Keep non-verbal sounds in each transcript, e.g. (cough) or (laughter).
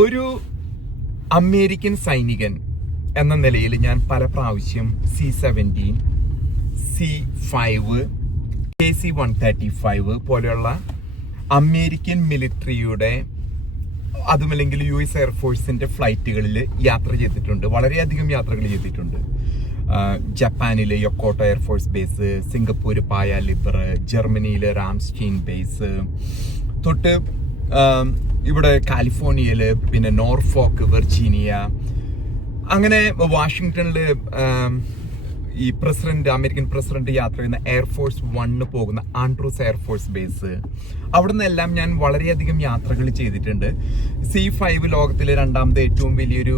ഒരു അമേരിക്കൻ സൈനികൻ എന്ന നിലയിൽ ഞാൻ പല പ്രാവശ്യം C seventeen C five K C one thirty five പോലെയുള്ള അമേരിക്കൻ മിലിറ്ററിയുടെ അതുമല്ലെങ്കിൽ യു എസ് എയർഫോഴ്സിന്റെ ഫ്ലൈറ്റുകളിൽ യാത്ര ചെയ്തിട്ടുണ്ട്. വളരെയധികം യാത്രകൾ ചെയ്തിട്ടുണ്ട്. ജപ്പാനിലെ യൊക്കോട്ട എയർഫോഴ്സ് ബേസ് സിംഗപ്പൂർ പായ ലിബർ ജർമ്മനിയിലെ റാംസ്റ്റീൻ ബേസ് തൊട്ട് ഇവിടെ കാലിഫോർണിയയിൽ പിന്നെ നോർഫോക്ക് വെർജീനിയ അങ്ങനെ വാഷിങ്ടണിൽ ഈ പ്രസിഡന്റ് അമേരിക്കൻ പ്രസിഡന്റ് യാത്ര ചെയ്യുന്ന എയർഫോഴ്സ് വണ്ണ് പോകുന്ന ആൻഡ്രൂസ് എയർഫോഴ്സ് ബേസ് അവിടെ നിന്നെല്ലാം ഞാൻ വളരെയധികം യാത്രകൾ ചെയ്തിട്ടുണ്ട്. സി ഫൈവ് ലോകത്തിലെ രണ്ടാമത്തെ ഏറ്റവും വലിയൊരു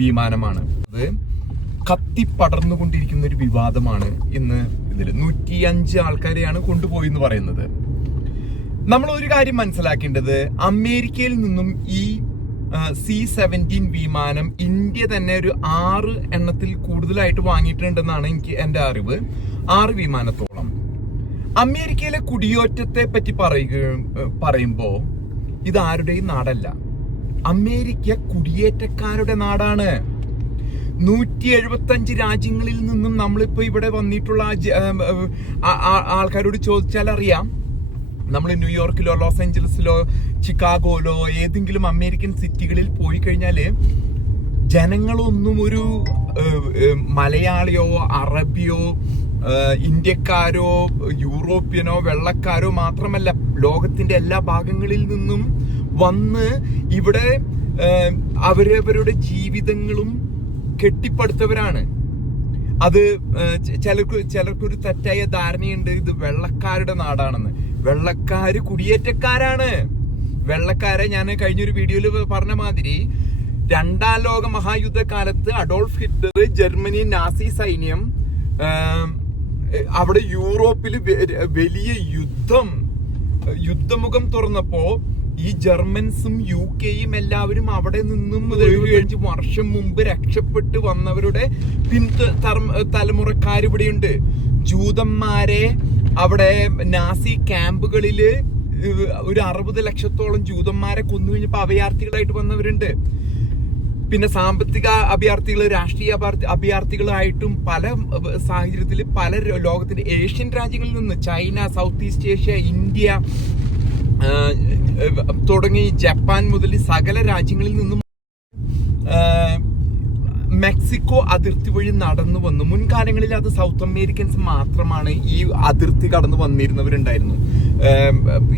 വിമാനമാണ്. അത് കത്തിപ്പടർന്നുകൊണ്ടിരിക്കുന്ന ഒരു വിവാദമാണ് ഇന്ന് ഇതിൽ നൂറ്റിയഞ്ച് ആൾക്കാരെയാണ് കൊണ്ടുപോയി എന്ന് പറയുന്നത്. നമ്മൾ ഒരു കാര്യം മനസ്സിലാക്കേണ്ടത് അമേരിക്കയിൽ നിന്നും ഈ സി സെവന്റീൻ വിമാനം ഇന്ത്യ തന്നെ ഒരു ആറ് എണ്ണത്തിൽ കൂടുതലായിട്ട് വാങ്ങിയിട്ടുണ്ടെന്നാണ് എനിക്ക് എന്റെ അറിവ്. ആറ് വിമാനത്തോളം. അമേരിക്കയിലെ കുടിയേറ്റത്തെ പറ്റി പറയുക പറയുമ്പോൾ ഇത് ആരുടെയും നാടല്ല. അമേരിക്ക കുടിയേറ്റക്കാരുടെ നാടാണ്. നൂറ്റി എഴുപത്തി അഞ്ച് രാജ്യങ്ങളിൽ നിന്നും നമ്മളിപ്പോ ഇവിടെ വന്നിട്ടുള്ള ആൾക്കാരോട് ചോദിച്ചാൽ അറിയാം നമ്മൾ ന്യൂയോർക്കിലോ ലോസ് ഏഞ്ചലസിലോ ചിക്കാഗോയിലോ ഏതെങ്കിലും അമേരിക്കൻ സിറ്റികളിൽ പോയി കഴിഞ്ഞാൽ ജനങ്ങളൊന്നും ഒരു മലയാളിയോ അറബിയോ ഇന്ത്യക്കാരോ യൂറോപ്യനോ വെള്ളക്കാരോ മാത്രമല്ല ലോകത്തിന്റെ എല്ലാ ഭാഗങ്ങളിൽ നിന്നും വന്ന് ഇവിടെ അവരവരുടെ ജീവിതങ്ങളും കെട്ടിപ്പടുത്തവരാണ്. അത് ചിലർക്ക് ചിലർക്കൊരു തെറ്റായ ധാരണയുണ്ട് ഇത് വെള്ളക്കാരുടെ നാടാണെന്ന്. വെള്ളക്കാര് കുടിയേറ്റക്കാരാണ്. വെള്ളക്കാരെ ഞാൻ കഴിഞ്ഞൊരു വീഡിയോയിൽ പറഞ്ഞ മാതിരി രണ്ടാം ലോക മഹായുദ്ധ കാലത്ത് അഡോൾഫ് ഹിറ്റ്ലർ ജർമ്മനി നാസി സൈന്യം അവിടെ യൂറോപ്പിൽ വലിയ യുദ്ധം യുദ്ധമുഖം തുറന്നപ്പോ ഈ ജർമ്മൻസും യു കെയും എല്ലാവരും അവിടെ നിന്നും എഴുപത്തഞ്ച് വർഷം മുമ്പ് രക്ഷപ്പെട്ട് വന്നവരുടെ പിൻ തലമുറക്കാർ ഇവിടെയുണ്ട് ജൂതന്മാരെ അവിടെ നാസി ക്യാമ്പുകളിൽ ഒരു അറുപത് ലക്ഷത്തോളം ജൂതന്മാരെ കൊന്നു കഴിഞ്ഞപ്പോൾ അഭയാർത്ഥികളായിട്ട് വന്നവരുണ്ട്. പിന്നെ സാമ്പത്തിക അഭയാർത്ഥികൾ രാഷ്ട്രീയ അഭയാർത്ഥികളായിട്ടും പല സാഹചര്യത്തിൽ പല ലോകത്തിന്റെ ഏഷ്യൻ രാജ്യങ്ങളിൽ നിന്ന് China south east Asia India തുടങ്ങി ജപ്പാൻ മുതൽ സകല രാജ്യങ്ങളിൽ നിന്നും മെക്സിക്കോ അതിർത്തി വഴി നടന്നു വന്നു. മുൻകാലങ്ങളിൽ അത് സൗത്ത് അമേരിക്കൻസ് മാത്രമാണ് ഈ അതിർത്തി കടന്നു വന്നിരുന്നവരുണ്ടായിരുന്നു.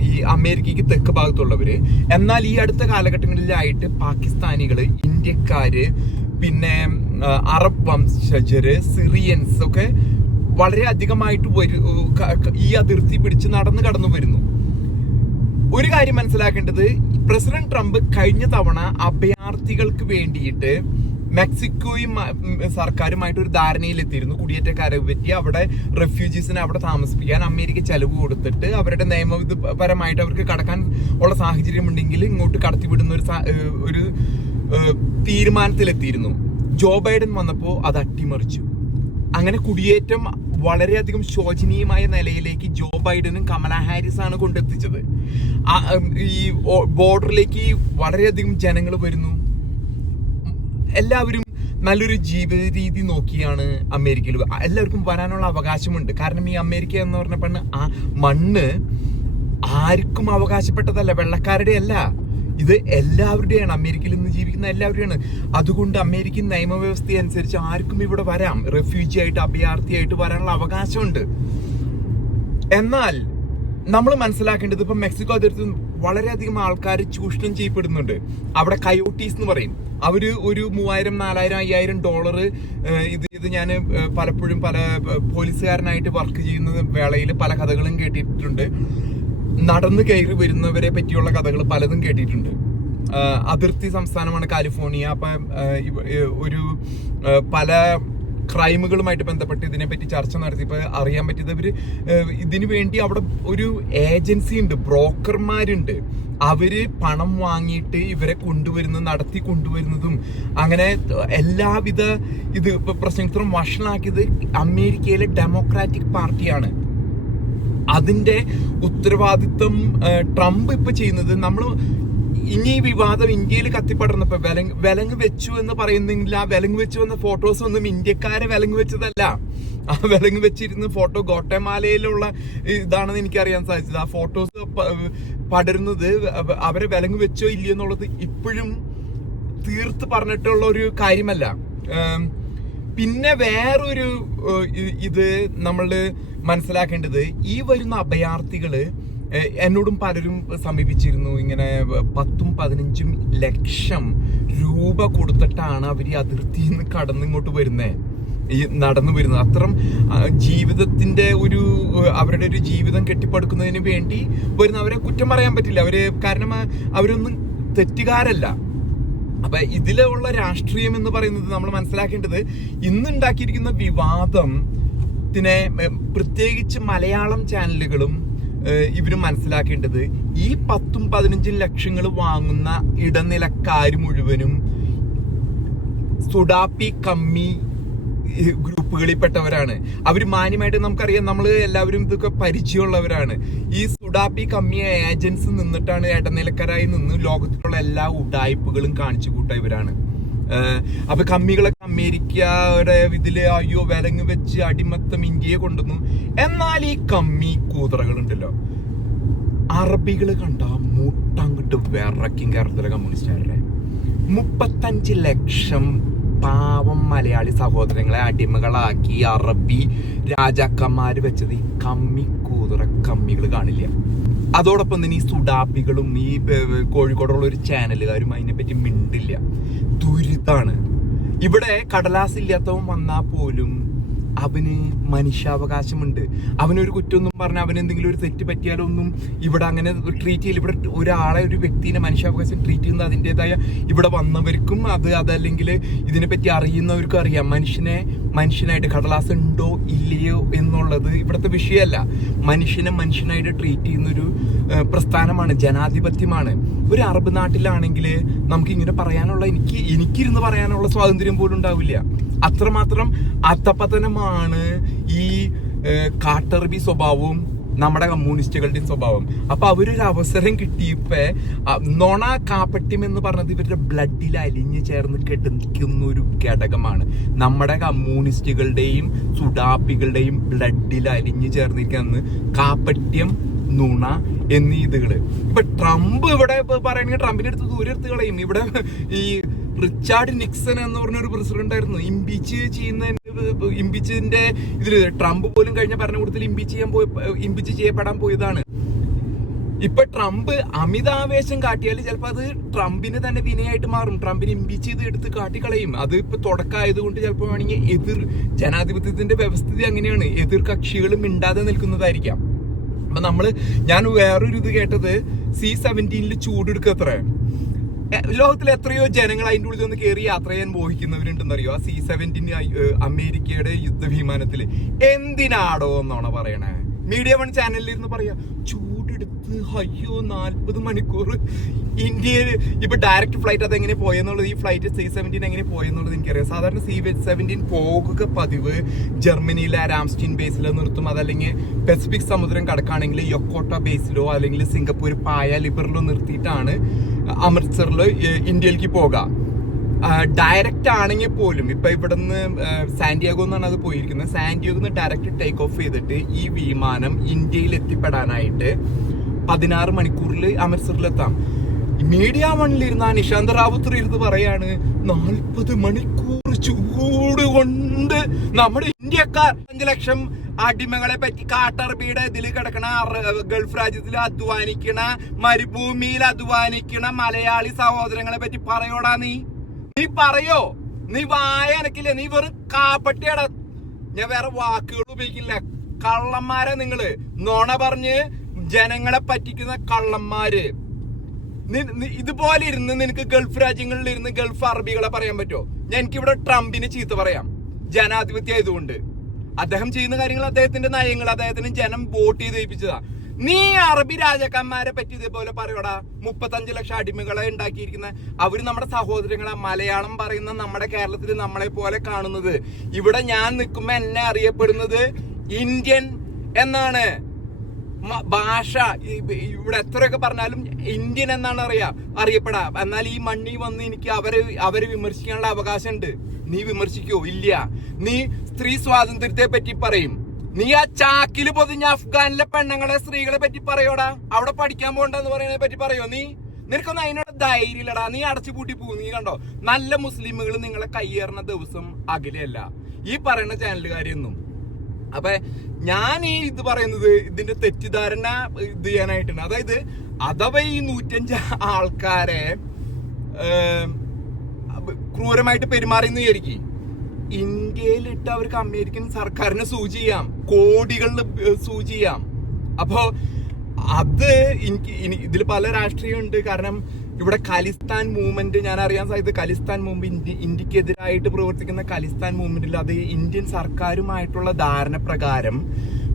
ഈ അമേരിക്കയ്ക്ക് തെക്ക് ഭാഗത്തുള്ളവര്. എന്നാൽ ഈ അടുത്ത കാലഘട്ടങ്ങളിലായിട്ട് പാകിസ്ഥാനികൾ ഇന്ത്യക്കാര് പിന്നെ അറബ് വംശജര് സിറിയൻസ് ഒക്കെ വളരെ അധികമായിട്ട് വരു ഈ അതിർത്തി പിടിച്ച് നടന്നു കടന്നു വരുന്നു. ഒരു കാര്യം മനസ്സിലാക്കേണ്ടത് പ്രസിഡന്റ് ട്രംപ് കഴിഞ്ഞ തവണ അഭയാർത്ഥികൾക്ക് വേണ്ടിയിട്ട് മെക്സിക്കോയും സർക്കാരുമായിട്ട് ഒരു ധാരണയിലെത്തിയിരുന്നു. കുടിയേറ്റക്കാരെ പറ്റി അവിടെ റെഫ്യൂജീസിനെ അവിടെ താമസിപ്പിക്കാൻ അമേരിക്ക ചെലവ് കൊടുത്തിട്ട് അവരുടെ നിയമപരമായിട്ട് അവർക്ക് കടക്കാൻ ഉള്ള സാഹചര്യം ഉണ്ടെങ്കിൽ ഇങ്ങോട്ട് കടത്തിവിടുന്ന ഒരു ഒരു തീരുമാനത്തിലെത്തിയിരുന്നു. ജോ ബൈഡൻ വന്നപ്പോൾ അത് അട്ടിമറിച്ചു. അങ്ങനെ കുടിയേറ്റം വളരെയധികം ശോചനീയമായ നിലയിലേക്ക് ജോ ബൈഡനും കമല ഹാരിസ് ആണ് കൊണ്ടെത്തിച്ചത് ഈ ബോർഡറിലേക്ക് വളരെയധികം ജനങ്ങൾ വരുന്നു. എല്ലാവരും നല്ലൊരു ജീവിത രീതി നോക്കിയാണ് അമേരിക്കയിൽ എല്ലാവർക്കും വരാനുള്ള അവകാശമുണ്ട്. കാരണം ഈ അമേരിക്ക എന്ന് പറഞ്ഞ പെണ്ണ് ആ മണ്ണ് ആർക്കും അവകാശപ്പെട്ടതല്ല വെള്ളക്കാരുടെ അല്ല ഇത് എല്ലാവരുടെയാണ്. അമേരിക്കയിൽ നിന്ന് ജീവിക്കുന്ന എല്ലാവരുടെയാണ്. അതുകൊണ്ട് അമേരിക്കൻ നിയമവ്യവസ്ഥ അനുസരിച്ച് ആർക്കും ഇവിടെ വരാം. റെഫ്യൂജി ആയിട്ട് അഭയാർത്ഥിയായിട്ട് വരാനുള്ള അവകാശമുണ്ട്. എന്നാൽ നമ്മൾ മനസ്സിലാക്കേണ്ടത് ഇപ്പൊ മെക്സിക്കോ അതിർത്തി വളരെയധികം ആൾക്കാർ ചൂഷണം ചെയ്യപ്പെടുന്നുണ്ട്. അവിടെ കയോട്ടീസ് എന്ന് പറയും. അവർ ഒരു മൂവായിരം നാലായിരം അയ്യായിരം ഡോളർ ഇത് ഇത് ഞാൻ പലപ്പോഴും പല പോലീസുകാരനായിട്ട് വർക്ക് ചെയ്യുന്ന വേളയിൽ പല കഥകളും കേട്ടിട്ടുണ്ട്. നടന്നു കയറി വരുന്നവരെ പറ്റിയുള്ള കഥകൾ പലതും കേട്ടിട്ടുണ്ട്. അതിർത്തി സംസ്ഥാനമാണ് കാലിഫോർണിയ. അപ്പൊ ഒരു പല ക്രൈമുകളുമായിട്ട് ബന്ധപ്പെട്ട് ഇതിനെപ്പറ്റി ചർച്ച നടത്തിയപ്പോൾ അറിയാൻ പറ്റിയത് ഏഹ് ഇതിനു വേണ്ടി അവിടെ ഒരു ഏജൻസി ഉണ്ട് ബ്രോക്കർമാരുണ്ട്. അവർ പണം വാങ്ങിയിട്ട് ഇവരെ കൊണ്ടുവരുന്നത് നടത്തി കൊണ്ടുവരുന്നതും അങ്ങനെ എല്ലാവിധ ഇത് ഇപ്പൊ പ്രശ്നത്തിനും വഷളാക്കിയത് അമേരിക്കയിലെ ഡെമോക്രാറ്റിക് പാർട്ടിയാണ്. അതിന്റെ ഉത്തരവാദിത്വം ട്രംപ് ഇപ്പൊ ചെയ്യുന്നത് നമ്മൾ ഇനി വിവാദം ഇന്ത്യയിൽ കത്തിപ്പടർന്നപ്പോ വിലങ് വിലങ്ങ് വെച്ചു എന്ന് പറയുന്നില്ല വിലങ് വെച്ചു വന്ന ഫോട്ടോസ് ഒന്നും ഇന്ത്യക്കാരെ വിലങ്ങ് വെച്ചതല്ല. ആ വിലങ്ങ് വെച്ചിരുന്ന ഫോട്ടോ ഗോട്ടമാലയിലുള്ള ഇതാണെന്ന് എനിക്കറിയാൻ സാധിച്ചത്. ആ ഫോട്ടോസ് പടരുന്നത് അവരെ വിലങ്ങ് വെച്ചോ ഇല്ലയോ എന്നുള്ളത് ഇപ്പോഴും തീർത്ത് പറഞ്ഞിട്ടുള്ള ഒരു കാര്യമല്ല. പിന്നെ വേറൊരു ഇത് നമ്മൾ മനസ്സിലാക്കേണ്ടത് ഈ വരുന്ന അഭയാർത്ഥികൾ എന്നോടും പലരും സമീപിച്ചിരുന്നു. ഇങ്ങനെ പത്തും പതിനഞ്ചും ലക്ഷം രൂപ കൊടുത്തിട്ടാണ് അവർ ഈ അതിർത്തിയിൽ നിന്ന് കടന്നിങ്ങോട്ട് വരുന്നത് ഈ നടന്നു വരുന്നത്. അത്രം ജീവിതത്തിന്റെ ഒരു അവരുടെ ഒരു ജീവിതം കെട്ടിപ്പടുക്കുന്നതിന് വേണ്ടി വരുന്ന അവരെ കുറ്റം പറയാൻ പറ്റില്ല. അവർ കാരണം അവരൊന്നും തെറ്റുകാരല്ല. അപ്പൊ ഇതിലുള്ള രാഷ്ട്രീയം എന്ന് പറയുന്നത് നമ്മൾ മനസ്സിലാക്കേണ്ടത് ഇന്നുണ്ടാക്കിയിരിക്കുന്ന വിവാദം പ്രത്യേകിച്ച് മലയാളം ചാനലുകളും ഇവരും മനസ്സിലാക്കേണ്ടത് ഈ പത്തും പതിനഞ്ചും ലക്ഷങ്ങൾ വാങ്ങുന്ന ഇടനിലക്കാർ മുഴുവനും സുഡാപ്പി കമ്മി ഗ്രൂപ്പുകളിൽ ഗ്രൂപ്പുകളിൽപ്പെട്ടവരാണ്. അവർ മാന്യമായിട്ട് നമുക്കറിയാം നമ്മൾ എല്ലാവരും ഇതൊക്കെ പരിചയമുള്ളവരാണ്. ഈ സുഡാപ്പി കമ്മി ഏജൻസ് നിന്നിട്ടാണ് ഇടനിലക്കാരായി നിന്ന് ലോകത്തിലുള്ള എല്ലാ ഉടായ്പകളും കാണിച്ചു കൂട്ടിയവരാണ്. ഏഹ് അപ്പൊ കമ്മികളൊക്കെ അമേരിക്കയുടെ ഇതിൽ അയ്യോ വിലങ്ങ് വെച്ച് അടിമത്തം ഇന്ത്യയെ കൊണ്ടുവന്നു. എന്നാൽ ഈ കമ്മി കൂതറകളുണ്ടല്ലോ. അറബികൾ കണ്ട മുട്ടങ്ങിട്ട് വിറക്കും കേരളത്തിലെ കമ്മ്യൂണിസ്റ്റുകാരുടെ മുപ്പത്തഞ്ച് ലക്ഷം പാവം മലയാളി സഹോദരങ്ങളെ അടിമകളാക്കി അറബി രാജാക്കന്മാര് വെച്ചത് ഈ കമ്മി കൂതറ കമ്മികൾ കാണില്ല. അതോടൊപ്പം തന്നെ ഈ സുഡാപ്പികളും ഈ കോഴിക്കോടുള്ള ഒരു ചാനലുകാരും അതിനെപ്പറ്റി മിണ്ടില്ല. ദുരിതാണ് ഇവിടെ കടലാസ് ഇല്ലാത്തവൻ വന്നാൽ പോലും അവന് മനുഷ്യാവകാശമുണ്ട്. അവനൊരു കുറ്റമൊന്നും പറഞ്ഞാൽ അവന് എന്തെങ്കിലും ഒരു തെറ്റ് പറ്റിയാലൊന്നും ഇവിടെ അങ്ങനെ ട്രീറ്റ് ചെയ്യില്ല ഇവിടെ ഒരാളെ ഒരു വ്യക്തിനെ മനുഷ്യാവകാശം ട്രീറ്റ് ചെയ്യുന്നത് അതിന്റെതായ ഇവിടെ വന്നവർക്കും അത് അതല്ലെങ്കിൽ ഇതിനെപ്പറ്റി അറിയുന്നവർക്കും അറിയാം. മനുഷ്യനെ മനുഷ്യനായിട്ട് കടലാസ് ഉണ്ടോ ഇല്ലയോ എന്നുള്ളത് ഇവിടുത്തെ വിഷയമല്ല. മനുഷ്യനെ മനുഷ്യനായിട്ട് ട്രീറ്റ് ചെയ്യുന്നൊരു പ്രസ്ഥാനമാണ് ജനാധിപത്യമാണ്. ഒരു അറബ് നാട്ടിലാണെങ്കിൽ നമുക്ക് ഇങ്ങനെ പറയാനുള്ള എനിക്ക് എനിക്കിരുന്ന് പറയാനുള്ള സ്വാതന്ത്ര്യം പോലും ഉണ്ടാവില്ല. അത്രമാത്രം അത്തപ്പതനമാണ് ഈ കാട്ടർബി സ്വഭാവവും നമ്മുടെ കമ്മ്യൂണിസ്റ്റുകളുടെയും സ്വഭാവം. അപ്പൊ അവരൊരു അവസരം കിട്ടിയപ്പോ നൊണ കാപ്പട്യം എന്ന് പറഞ്ഞത് ഇവരുടെ ബ്ലഡിൽ അലിഞ്ഞു ചേർന്ന് കെടുക്കുന്ന ഒരു ഘടകമാണ്. നമ്മുടെ കമ്മ്യൂണിസ്റ്റുകളുടെയും സുഡാപ്പികളുടെയും ബ്ലഡിൽ അലിഞ്ഞു ചേർന്നിരിക്കുന്ന കാപ്പട്യം നുണ എന്നീ ഇതുകൾ. ഇപ്പൊ ട്രംപ് ഇവിടെ പറയണെങ്കിൽ ട്രംപിന്റെ അടുത്ത് ദൂരെ എടുത്ത് കളയും. ഇവിടെ ഈ റിച്ചാർഡ് നിക്സൺ എന്ന് പറഞ്ഞ ഒരു പ്രസിഡന്റ് ആയിരുന്നു. ഇംപീച്ച് ചെയ്യുന്ന ഇംപീച്ചിന്റെ ഇതിൽ ട്രംപ് പോലും കഴിഞ്ഞ ഭരണകൂടത്തിൽ ഇമ്പിച്ച് ചെയ്യാൻ പോയി ഇമ്പിച്ച് ചെയ്യപ്പെടാൻ പോയതാണ്. ഇപ്പൊ ട്രംപ് അമിതാവേശം കാട്ടിയാൽ ചിലപ്പോൾ അത് ട്രംപിന് തന്നെ വിനയായിട്ട് മാറും. ട്രംപിന് ഇംപീച്ച് ചെയ്ത് എടുത്ത് കാട്ടിക്കളയും. അത് ഇപ്പൊ തുടക്കമായത് കൊണ്ട് ചിലപ്പോൾ വേണമെങ്കിൽ എതിർ ജനാധിപത്യത്തിന്റെ വ്യവസ്ഥിതി അങ്ങനെയാണ്. എതിർ കക്ഷികളും മിണ്ടാതെ നിൽക്കുന്നതായിരിക്കാം. അപ്പൊ നമ്മൾ ഞാൻ വേറൊരു ഇത് കേട്ടത് സി സെവന്റീനിൽ ചൂടെടുക്കത്ര ലോകത്തിൽ എത്രയോ ജനങ്ങൾ അതിന്റെ ഉള്ളിൽ ഒന്ന് കയറി യാത്ര ചെയ്യാൻ മോഹിക്കുന്നവരുണ്ടെന്നറിയോ? ആ സി സെവന്റീൻ അമേരിക്കയുടെ യുദ്ധവിമാനത്തിൽ എന്തിനാടോ എന്നാണ് പറയണേ? മീഡിയ വൺ ചാനലിൽ ഇരുന്ന് പറയാ ചൂടെടുത്ത് അയ്യോ നാൽപ്പത് മണിക്കൂർ. ഇന്ത്യയിൽ ഇപ്പൊ ഡയറക്റ്റ് ഫ്ലൈറ്റ് അത് എങ്ങനെ പോയെന്നുള്ളത് ഈ ഫ്ലൈറ്റ് സി സെവന്റീൻ എങ്ങനെ പോയെന്നുള്ളത് എനിക്കറിയാം. സാധാരണ സി സെവന്റീൻ പോകുക പതിവ് ജർമ്മനിയിലെ രാംസ്റ്റീൻ ബേസിലോ നിർത്തും. അതല്ലെങ്കിൽ പസഫിക് സമുദ്രം കടക്കുകയാണെങ്കിൽ യൊക്കോട്ട ബേസിലോ അല്ലെങ്കിൽ സിംഗപ്പൂർ പായ ലിബറിലോ നിർത്തിയിട്ടാണ് അമൃത്സറിൽ ഇന്ത്യയിലേക്ക് പോകാം ഡയറക്റ്റ് ആണെങ്കിൽ പോലും ഇപ്പൊ ഇവിടുന്ന് സാന്റിയാഗോ എന്നാണ് അത് പോയിരിക്കുന്നത്. സാന്റിയാഗോന്ന് ഡയറക്റ്റ് ടേക്ക് ഓഫ് ചെയ്തിട്ട് ഈ വിമാനം ഇന്ത്യയിൽ എത്തിപ്പെടാനായിട്ട് പതിനാറ് മണിക്കൂറിൽ അമൃത്സറിലെത്താം. മീഡിയ വണ്ണിലിരുന്ന നിശാന്ത റാവുത്തർ ഇരുന്ന് പറയാണ് നാൽപ്പത് മണിക്കൂർ ചൂട് കൊണ്ട് നമ്മുടെ ഇന്ത്യക്കാർ അഞ്ചു ലക്ഷം അടിമകളെ പറ്റി കാട്ടറബിയുടെ ഇതിൽ കിടക്കണ ഗൾഫ് രാജ്യത്തിൽ അധ്വാനിക്കണ മരുഭൂമിയിൽ അധ്വാനിക്കണ മലയാളി സഹോദരങ്ങളെ പറ്റി പറയോടാ നീ. നീ പറയോ? നീ വായ അനക്കില്ല? നീ വെറും കാപ്പട്ടിയട. ഞാൻ വേറെ വാക്കുകൾ ഉപയോഗിക്കില്ല. കള്ളന്മാരെ നിങ്ങൾ. നോണ പറഞ്ഞ് ജനങ്ങളെ പറ്റിക്കുന്ന കള്ളന്മാര്. ഇതുപോലെ ഇരുന്ന് നിനക്ക് ഗൾഫ് രാജ്യങ്ങളിൽ ഇരുന്ന് ഗൾഫ് അറബികളെ പറയാൻ പറ്റുമോ ഞാൻ എനിക്കിവിടെ ട്രംപിന് ചീത്ത പറയാം. ജനാധിപത്യം ആയതുകൊണ്ട്. അദ്ദേഹം ചെയ്യുന്ന കാര്യങ്ങൾ അദ്ദേഹത്തിന്റെ നയങ്ങൾ അദ്ദേഹത്തിന് ജനം വോട്ട് ചെയ്ത് ഏൽപ്പിച്ചതാ. നീ അറബി രാജാക്കന്മാരെ പറ്റി ഇതേപോലെ പറയടാ. മുപ്പത്തഞ്ച് ലക്ഷം അടിമകളെ ഉണ്ടാക്കിയിരിക്കുന്ന അവർ നമ്മുടെ സഹോദരങ്ങളെ. മലയാളം പറയുന്ന നമ്മുടെ കേരളത്തിൽ നമ്മളെ പോലെ കാണുന്നത്. ഇവിടെ ഞാൻ നിൽക്കുമ്പോ എന്നെ അറിയപ്പെടുന്നത് ഇന്ത്യൻ എന്നാണ്. ഭാഷ ഇവിടെ എത്രയൊക്കെ പറഞ്ഞാലും ഇന്ത്യൻ എന്നാണ് അറിയാം അറിയപ്പെടാ. എന്നാൽ ഈ മണ്ണി വന്ന് എനിക്ക് അവരെ അവരെ വിമർശിക്കാനുള്ള അവകാശമുണ്ട്. നീ വിമർശിക്കോ? ഇല്ല. നീ സ്ത്രീ സ്വാതന്ത്ര്യത്തെ പറ്റി പറയും. നീ ആ ചാക്കിൽ പൊതിഞ്ഞ അഫ്ഗാനിലെ പെണ്ണുങ്ങളെ സ്ത്രീകളെ പറ്റി പറയോടാ. അവിടെ പഠിക്കാൻ പോണ്ടെന്ന് പറയുന്നതിനെ പറ്റി പറയോ നീ? നിനക്കൊന്നും അതിനോട് ധൈര്യമില്ലടാ. നീ അടച്ചു പൂട്ടി പോകും നീ കണ്ടോ? നല്ല മുസ്ലിമുകൾ നിങ്ങളെ കയ്യേറുന്ന ദിവസം അകലെയല്ല. ഈ പറയുന്ന ചാനലുകാരെയൊന്നും അപ്പൊ ഞാൻ ഈ ഇത് പറയുന്നത് ഇതിന്റെ തെറ്റിദ്ധാരണ ഇത് ചെയ്യാനായിട്ടാണ്. അതായത് അഥവാ ഈ നൂറ്റഞ്ച് ആൾക്കാരെ ക്രൂരമായിട്ട് പെരുമാറിയെന്ന് വിചാരിക്കും. ഇന്ത്യയിലിട്ട് അവർക്ക് അമേരിക്കൻ സർക്കാരിനെ സൂചി ചെയ്യാം. കോടികളിൽ സൂചി ചെയ്യാം. അപ്പോ അത് എനിക്ക് ഇതിൽ പല രാഷ്ട്രീയമുണ്ട്. കാരണം ഇവിടെ ഖലിസ്ഥാൻ മൂവ്മെന്റ് ഞാൻ അറിയാൻ സാധിച്ചത് ഖലിസ്ഥാൻ മൂവ്മെന്റ് ഇന്ത്യക്കെതിരായിട്ട് പ്രവർത്തിക്കുന്ന ഖലിസ്ഥാൻ മൂവ്മെന്റിൽ അത് ഇന്ത്യൻ സർക്കാരുമായിട്ടുള്ള ധാരണ പ്രകാരം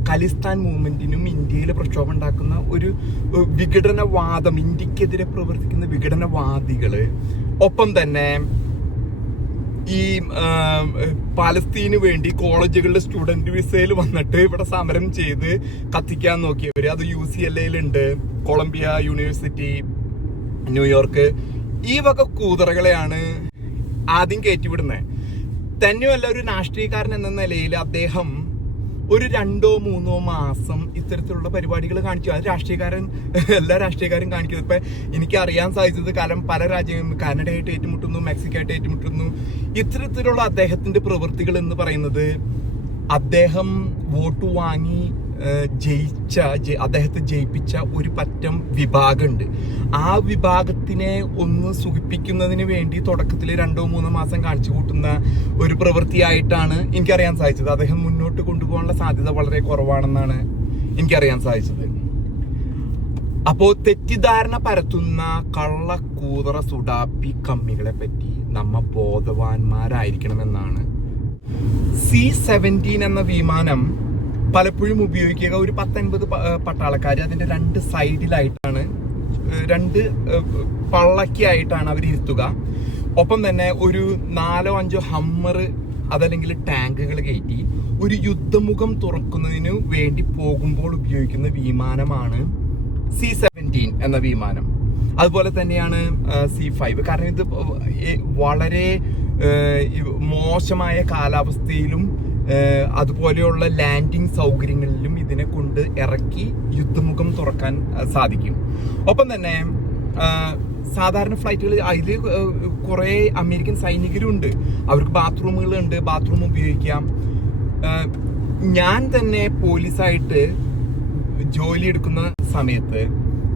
ഖലിസ്ഥാൻ മൂവ്മെന്റിനും ഇന്ത്യയിൽ പ്രക്ഷോഭം ഉണ്ടാക്കുന്ന ഒരു വിഘടനവാദം ഇന്ത്യക്കെതിരെ പ്രവർത്തിക്കുന്ന വിഘടനവാദികൾ ഒപ്പം തന്നെ ഈ പാലസ്തീന് വേണ്ടി കോളേജുകളിലെ സ്റ്റുഡന്റ് വിസയിൽ വന്നിട്ട് ഇവിടെ സമരം ചെയ്ത് കത്തിക്കാൻ നോക്കിയവര്. അത് യു സി എൽ എയിലുണ്ട് കൊളംബിയ യൂണിവേഴ്സിറ്റി ന്യൂയോർക്ക് ഈ വക കൂതറകളെയാണ് ആദ്യം കയറ്റിവിടുന്നത് തന്നെയല്ല ഒരു രാഷ്ട്രീയക്കാരൻ എന്ന നിലയിൽ അദ്ദേഹം ഒരു രണ്ടോ മൂന്നോ മാസം ഇത്തരത്തിലുള്ള പരിപാടികൾ കാണിച്ചു. അത് രാഷ്ട്രീയക്കാരൻ എല്ലാ രാഷ്ട്രീയക്കാരും കാണിക്കുന്നത് ഇപ്പൊ എനിക്ക് അറിയാൻ സാധിച്ചത് കാരണം പല രാജ്യങ്ങളും കാനഡയായിട്ട് ഏറ്റുമുട്ടുന്നു മെക്സിക്കോയായിട്ട് ഏറ്റുമുട്ടുന്നു. ഇത്തരത്തിലുള്ള അദ്ദേഹത്തിന്റെ പ്രവൃത്തികൾ എന്ന് പറയുന്നത് അദ്ദേഹം വോട്ട് വാങ്ങി ജയിച്ച അദ്ദേഹത്തെ ജയിപ്പിച്ച ഒരു പറ്റം വിഭാഗമുണ്ട്. ആ വിഭാഗത്തിനെ ഒന്ന് സുഖിപ്പിക്കുന്നതിന് വേണ്ടി തുടക്കത്തിൽ രണ്ടോ മൂന്നോ മാസം കാണിച്ചു കൂട്ടുന്ന ഒരു പ്രവൃത്തിയായിട്ടാണ് എനിക്കറിയാൻ സാധിച്ചത്. അദ്ദേഹം മുന്നോട്ട് കൊണ്ടുപോകാനുള്ള സാധ്യത വളരെ കുറവാണെന്നാണ് എനിക്കറിയാൻ സാധിച്ചത്. അപ്പോൾ തെറ്റിദ്ധാരണ പരത്തുന്ന കള്ളക്കൂതറ സുഡാപ്പി കമ്മികളെ പറ്റി നമ്മ ബോധവാന്മാരായിരിക്കണമെന്നാണ്. സി സെവന്റീൻ എന്ന വിമാനം പലപ്പോഴും ഉപയോഗിക്കുക. ഒരു പത്തൊൻപത് പട്ടാളക്കാർ അതിന്റെ രണ്ട് സൈഡിലായിട്ടാണ് രണ്ട് പള്ളക്കായിട്ടാണ് അവർ ഇരുത്തുക. ഒപ്പം തന്നെ ഒരു നാലോ അഞ്ചോ ഹമ്മർ അതല്ലെങ്കിൽ ടാങ്കുകൾ കയറ്റി ഒരു യുദ്ധമുഖം തുറക്കുന്നതിന് വേണ്ടി പോകുമ്പോൾ ഉപയോഗിക്കുന്ന വിമാനമാണ് സി സെവന്റീൻ എന്ന വിമാനം. അതുപോലെ തന്നെയാണ് സി ഫൈവ്. കാരണം ഇത് വളരെ മോശമായ കാലാവസ്ഥയിലും അതുപോലെയുള്ള ലാൻഡിംഗ് സൗകര്യങ്ങളിലും ഇതിനെ കൊണ്ട് ഇറക്കി യുദ്ധമുഖം തുറക്കാൻ സാധിക്കും. ഒപ്പം തന്നെ സാധാരണ ഫ്ലൈറ്റുകൾ അതിൽ കുറേ അമേരിക്കൻ സൈനികരുണ്ട്. അവർക്ക് ബാത്റൂമുകളുണ്ട് ബാത്റൂം ഉപയോഗിക്കാം. ഞാൻ തന്നെ പോലീസായിട്ട് ജോലി എടുക്കുന്ന സമയത്ത്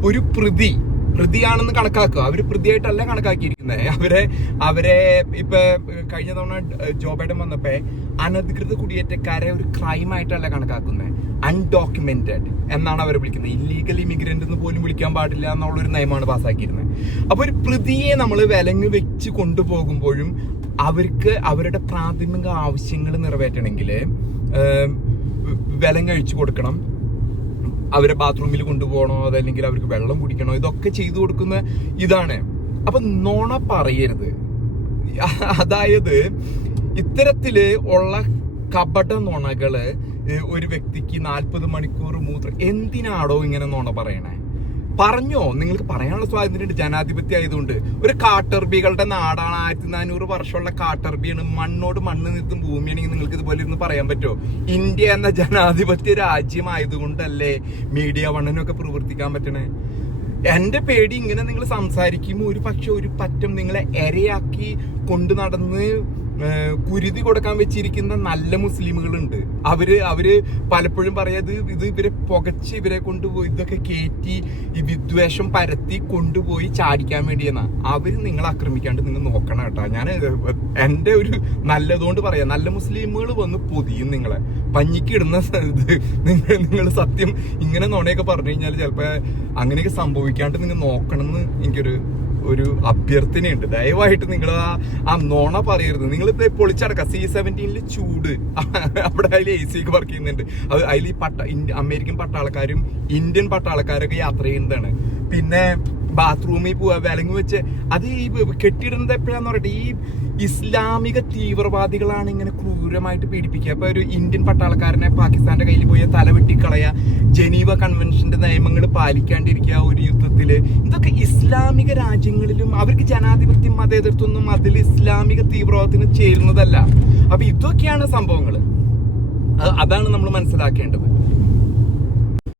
ഒരു പ്രതി പ്രതിയാണെന്ന് കണക്കാക്കുക. അവർ പ്രതിയായിട്ടല്ല കണക്കാക്കിയിരിക്കുന്നത് അവരെ അവരെ ഇപ്പൊ കഴിഞ്ഞ തവണ ജോ ബൈഡൻ വന്നപ്പോ അനധികൃത കുടിയേറ്റക്കാരെ ഒരു ക്രൈം ആയിട്ടല്ല കണക്കാക്കുന്നത് അൺഡോക്യുമെന്റഡ് എന്നാണ് അവരെ വിളിക്കുന്നത് ഇല്ലീഗൽ ഇമിഗ്രന്റ് എന്ന് പോലും വിളിക്കാൻ പാടില്ല എന്നുള്ള ഒരു നിയമമാണ് പാസ്സാക്കിയിരുന്നത് അപ്പൊ ഒരു പ്രതിയെ നമ്മൾ വിലങ്ങ് വെച്ച് കൊണ്ടുപോകുമ്പോഴും അവർക്ക് അവരുടെ പ്രാഥമിക ആവശ്യങ്ങൾ നിറവേറ്റണമെങ്കിൽ വിലം കഴിച്ചു കൊടുക്കണം. അവരെ ബാത്റൂമിൽ കൊണ്ടുപോകണോ? അതല്ലെങ്കിൽ അവർക്ക് വെള്ളം കുടിക്കണോ? ഇതൊക്കെ ചെയ്തു കൊടുക്കുന്ന ഇതാണ്. അപ്പൊ നോണ പറയരുത്. അതായത് ഇത്തരത്തിൽ ഉള്ള കപട നുണകൾ ഒരു വ്യക്തിക്ക് നാൽപ്പത് മണിക്കൂർ മൂത്രം എന്തിനാടോ ഇങ്ങനെ നുണ പറയണേ? പറഞ്ഞോ? നിങ്ങൾക്ക് പറയാനുള്ള സ്വാതന്ത്ര്യമുണ്ട്. ജനാധിപത്യം ആയതുകൊണ്ട്. ഒരു കാട്ടർബികളുടെ നാടാണ് ആയിരത്തി നാനൂറ് വർഷമുള്ള കാട്ടർബിയാണ്. മണ്ണോട് മണ്ണ് നിൽക്കും ഭൂമിയാണെങ്കിൽ നിങ്ങൾക്ക് ഇതുപോലെ ഇരുന്ന് പറയാൻ പറ്റുമോ? ഇന്ത്യ എന്ന ജനാധിപത്യ രാജ്യമായതുകൊണ്ടല്ലേ മീഡിയ വണ്ണനൊക്കെ പ്രവർത്തിക്കാൻ പറ്റണേ? എന്റെ പേടി ഇങ്ങനെ നിങ്ങൾ സംസാരിക്കുമ്പോൾ ഒരു പക്ഷെ ഒരു പറ്റം നിങ്ങളെ എരയാക്കി കൊണ്ടു നടന്ന് കുരുതി കൊടുക്കാൻ വെച്ചിരിക്കുന്ന നല്ല മുസ്ലിമുകളുണ്ട്. അവർ അവർ പലപ്പോഴും പറയാത് ഇത് ഇവരെ പുകച്ച് ഇവരെ കൊണ്ടുപോയി ഇതൊക്കെ കയറ്റി ഈ വിദ്വേഷം പരത്തി കൊണ്ടുപോയി ചാടിക്കാൻ വേണ്ടിയെന്നാ. അവർ നിങ്ങളെ ആക്രമിക്കാണ്ട് നിങ്ങൾ നോക്കണം കേട്ടോ. ഞാൻ എന്റെ ഒരു നല്ലതുകൊണ്ട് പറയാം നല്ല മുസ്ലിമുകൾ വന്ന് പൊതിയും നിങ്ങളെ. പഞ്ഞിക്ക് ഇടുന്ന ഇത് നിങ്ങൾ നിങ്ങൾ സത്യം ഇങ്ങനെ നുണയൊക്കെ പറഞ്ഞു കഴിഞ്ഞാൽ ചിലപ്പോ അങ്ങനെയൊക്കെ സംഭവിക്കാണ്ട് നിങ്ങൾ നോക്കണം എന്ന് എനിക്കൊരു ഒരു അഭ്യർത്ഥനയുണ്ട്. ദയവായിട്ട് നിങ്ങൾ ആ ആ നോണ പറയരുത്. നിങ്ങൾ ഇത് പൊളിച്ചടക്ക സി സെവന്റീനിൽ ചൂട്. (laughs) അവിടെ അതിൽ എ സിക്ക് വർക്ക് ചെയ്യുന്നുണ്ട്. അത് അതിൽ ഈ പട്ട അമേരിക്കൻ പട്ടാളക്കാരും ഇന്ത്യൻ പട്ടാളക്കാരൊക്കെ യാത്ര ചെയ്യുന്നതാണ്. പിന്നെ ബാത്റൂമിൽ പോവുക വിലങ്ങ് വെച്ച് അത് ഈ കെട്ടിയിടുന്നത് എപ്പോഴാന്ന് പറയട്ടെ? ഈ ഇസ്ലാമിക തീവ്രവാദികളാണ് ഇങ്ങനെ ക്രൂരമായിട്ട് പീഡിപ്പിക്കുക. അപ്പൊ ഒരു ഇന്ത്യൻ പട്ടാളക്കാരനെ പാകിസ്ഥാന്റെ കയ്യിൽ പോയി തല വെട്ടിക്കളയുക ജനീവ കൺവെൻഷന്റെ നിയമങ്ങൾ പാലിക്കാണ്ടിരിക്കുക ഒരു യുദ്ധത്തിൽ ഇതൊക്കെ ഇസ്ലാമിക രാജ്യങ്ങളിലും അവർക്ക് ജനാധിപത്യം മതേതൃത്വമൊന്നും അതിൽ ഇസ്ലാമിക തീവ്രവാദത്തിന് ചേരുന്നതല്ല. അപ്പൊ ഇതൊക്കെയാണ് സംഭവങ്ങൾ അതാണ് നമ്മൾ മനസ്സിലാക്കേണ്ടത്.